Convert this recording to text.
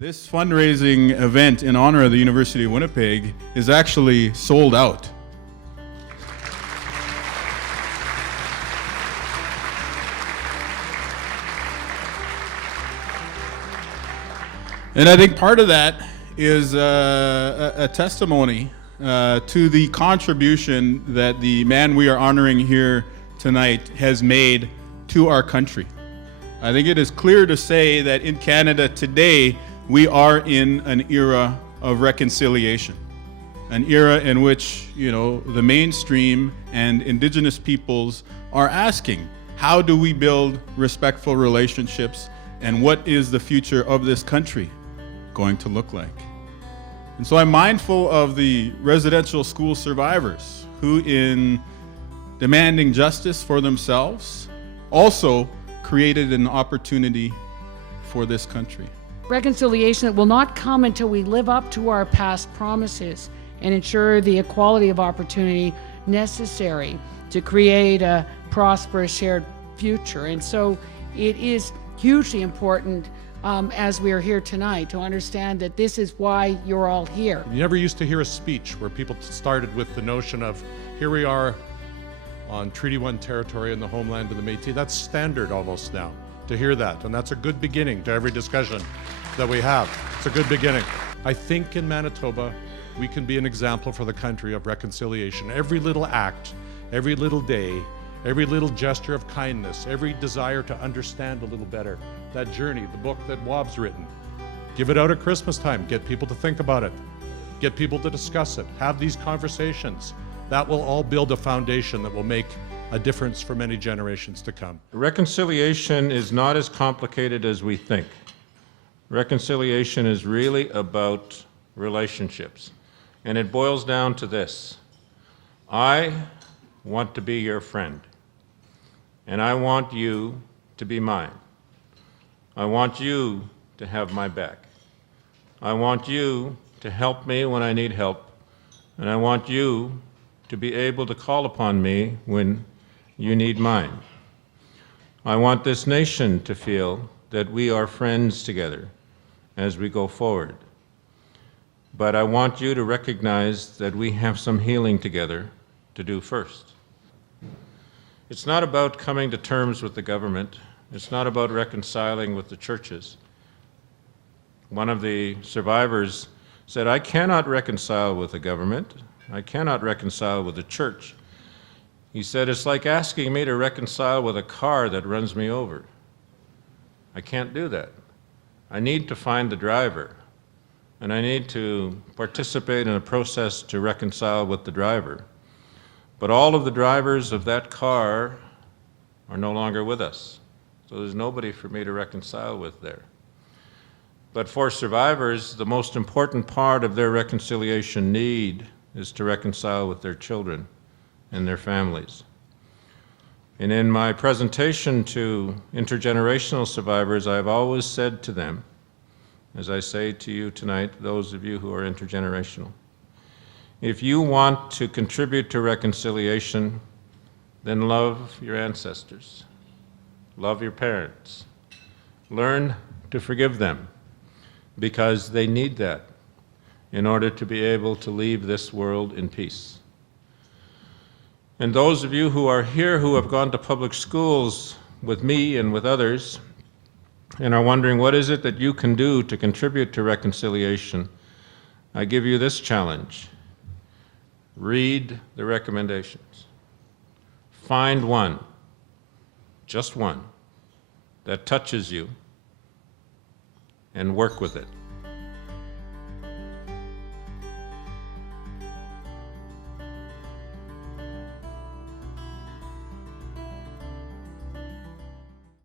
This fundraising event in honor of the University of Winnipeg is actually sold out. And I think part of that is a testimony to the contribution that the man we are honoring here tonight has made to our country. I think it is clear to say that in Canada today, we are in an era of reconciliation, an era in which, the mainstream and Indigenous peoples are asking, how do we build respectful relationships, and what is the future of this country going to look like? And so I'm mindful of the residential school survivors who, in demanding justice for themselves, also created an opportunity for this country. Reconciliation that will not come until we live up to our past promises and ensure the equality of opportunity necessary to create a prosperous shared future. And so it is hugely important as we are here tonight to understand that this is why you're all here. You never used to hear a speech where people started with the notion of, here we are on Treaty 1 territory in the homeland of the Métis. That's standard almost now to hear that, and that's a good beginning to every discussion that we have. It's a good beginning. I think in Manitoba, we can be an example for the country of reconciliation. Every little act, every little day, every little gesture of kindness, every desire to understand a little better. That journey, the book that Wob's written, give it out at Christmas time, get people to think about it, get people to discuss it, have these conversations. That will all build a foundation that will make a difference for many generations to come. Reconciliation is not as complicated as we think. Reconciliation is really about relationships. And it boils down to this. I want to be your friend. And I want you to be mine. I want you to have my back. I want you to help me when I need help. And I want you to be able to call upon me when you need mine. I want this nation to feel that we are friends together as we go forward. But I want you to recognize that we have some healing together to do first. It's not about coming to terms with the government. It's not about reconciling with the churches. One of the survivors said, I cannot reconcile with the government. I cannot reconcile with the church. He said, it's like asking me to reconcile with a car that runs me over. I can't do that. I need to find the driver, and I need to participate in a process to reconcile with the driver. But all of the drivers of that car are no longer with us, so there's nobody for me to reconcile with there. But for survivors, the most important part of their reconciliation need is to reconcile with their children and their families. And in my presentation to intergenerational survivors, I've always said to them, as I say to you tonight, those of you who are intergenerational, if you want to contribute to reconciliation, then love your ancestors, love your parents, learn to forgive them, because they need that in order to be able to leave this world in peace. And those of you who are here who have gone to public schools with me and with others and are wondering what is it that you can do to contribute to reconciliation, I give you this challenge. Read the recommendations. Find one, just one, that touches you and work with it.